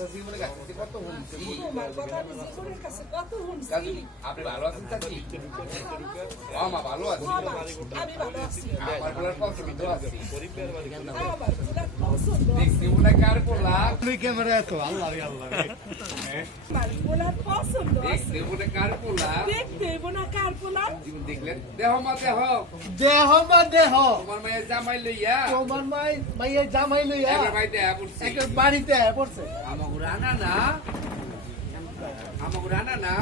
কথা জীবনে কাছে কত শুনছি তোমার কথা আমি জীবনের কাছে কত শুনছি আপনি ভালো আছেন চাচি মা ভালো আছি। আমি ভালো আছি। আমার বলার আছে। পুরা দেখছি মনে কার পোলা ক্যামেরা এত আল্লাহ আল্লাহ। আমার মনে বাড়িতে পড়ছে আমাকে রানা না আমাকে রানা না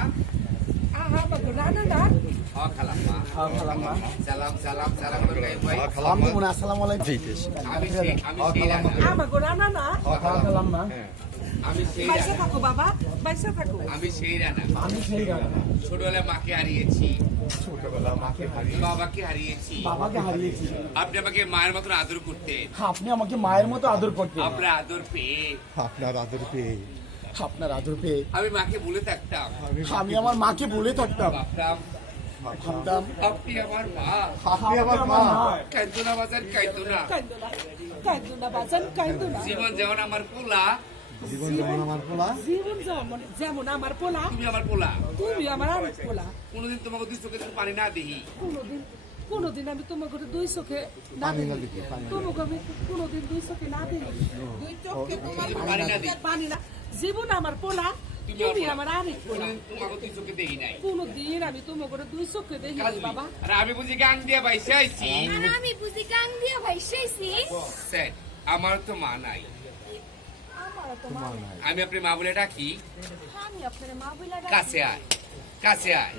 আমি সেই রানা ছোটবেলায় মাকে হারিয়েছি বাবাকে হারিয়েছি বাবাকে হারিয়েছি আপনি আমাকে মায়ের মতন আদর করতে আপনি আমাকে মায়ের মতো আদর করতে আপনার আদর পেয়ে। আপনার আদর পেয়ে। আপনার আদর পেয়ে। আমি মাকে বলে থাকতাম। আমি আমার মাকে বলে থাকতাম। ভাবতাম ভাবতাম আপনি আমার মা। আপনি আমার মা। কাইতো বাজার কাইতো না কান্দো না কান্দো না বাজান কান্দো না জীবন যেমন আমার পোলা। জীবন যেমন আমার পোলা। জীবন যেমন যেমন আমার পোলা। তুমি আমার পোলা। তুমি আমার আরেক পোলা। কোনোদিন তোমাকে দুই চোখে পানি না দিই কোনোদিন কোনোদিন আমি তোমাকে দুই চোখে না দেখি। তোমাকে আমি কোনোদিন দুই চোখে না দেখি। দুই চোখে পানি না জীবন আমার পোলা তুমি আমার আরেক পোলা। কোনোদিন আমি তোমাকে দুই চোখে দেখি বাবা। আর আমি বুঝি গান দিয়ে আর আমি বুঝি গান দিয়ে নাই আমার তো মা নেই। আমি আপনি মা বলে ডাকি আপনার কাছে আয়। কাছে আয়।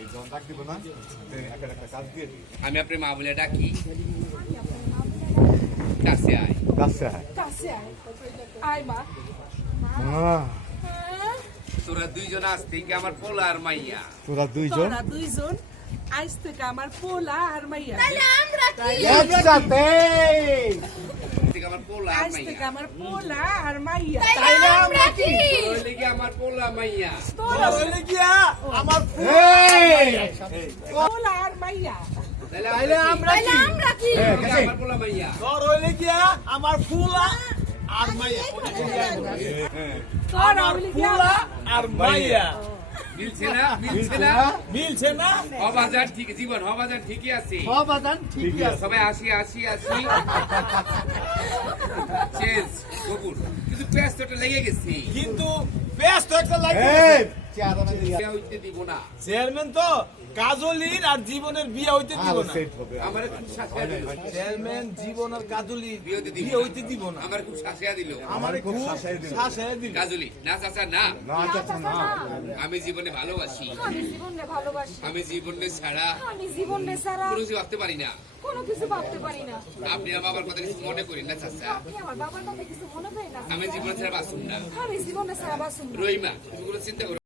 আমি আপনি মা বলে ডাকি কাছে আয়। কাছে আয়। কাছে আয়। আয় মা। তোরা দুইজন আজ থেকে আমার পোলা আর মাইয়া। তোরা দুইজন? তোরা দুইজন আজ থেকে আমার পোলা আর মাইয়া। তাহলে আমরা কি? একসাথে! আমার পোলা আর থেকে মাইয়া আমার পোলা আর মাইয়া। তাহলে আমরা কি? আমার পোলা মাইয়া? তোরা গিয়া আমার পোলা আর মাইয়া। আমরা কি? আমার পোলা মাইয়া। তোর হইলে গিয়া আমার ফুলা আর মাইয়া। তোরা হইলি কি আর মাইয়া। মিলছে না? মিলছে না? মিলছে না? হবাজার ঠিক জীবন হবাজার ঠিকই আছে। সবাদান ঠিকই আছে। সবাই আসি আসি আসি। চেঞ্জ কবুল। কিন্তু একটা লেগে গেছে। কিন্তু ব্যস্ত একটা লাগে দিব না। চেয়ারম্যান তো কাজলির আর জীবনের বিয়ে হইতে দিব না। আমার খুব শাসিয়া দিল। চেয়ারম্যান জীবন আর কাজলির বিয়ে হইতে দিব না। হইতে দিব না। আমার খুব শাসিয়া দিল। আমার খুব শাসাই দিল। কাজলি না চাচা না। না চাচা না। আমি জীবনে ভালোবাসি। আমি জীবনে ভালোবাসি। আমি জীবনে ছাড়া আমি জীবনে ছাড়া কোনো কিছু ভাবতে পারি না। কোনো কিছু ভাবতে পারি না। আপনি আমার বাবার কথা কিছু মনে করেন না চাচা? আপনি আমার বাবার কথা কিছু মনে হয় না। আমি জীবনে ছাড়া বাঁচুন না। আমি জীবনে ছাড়া বাসুন রহিমা তুমি কোনো চিন্তা করো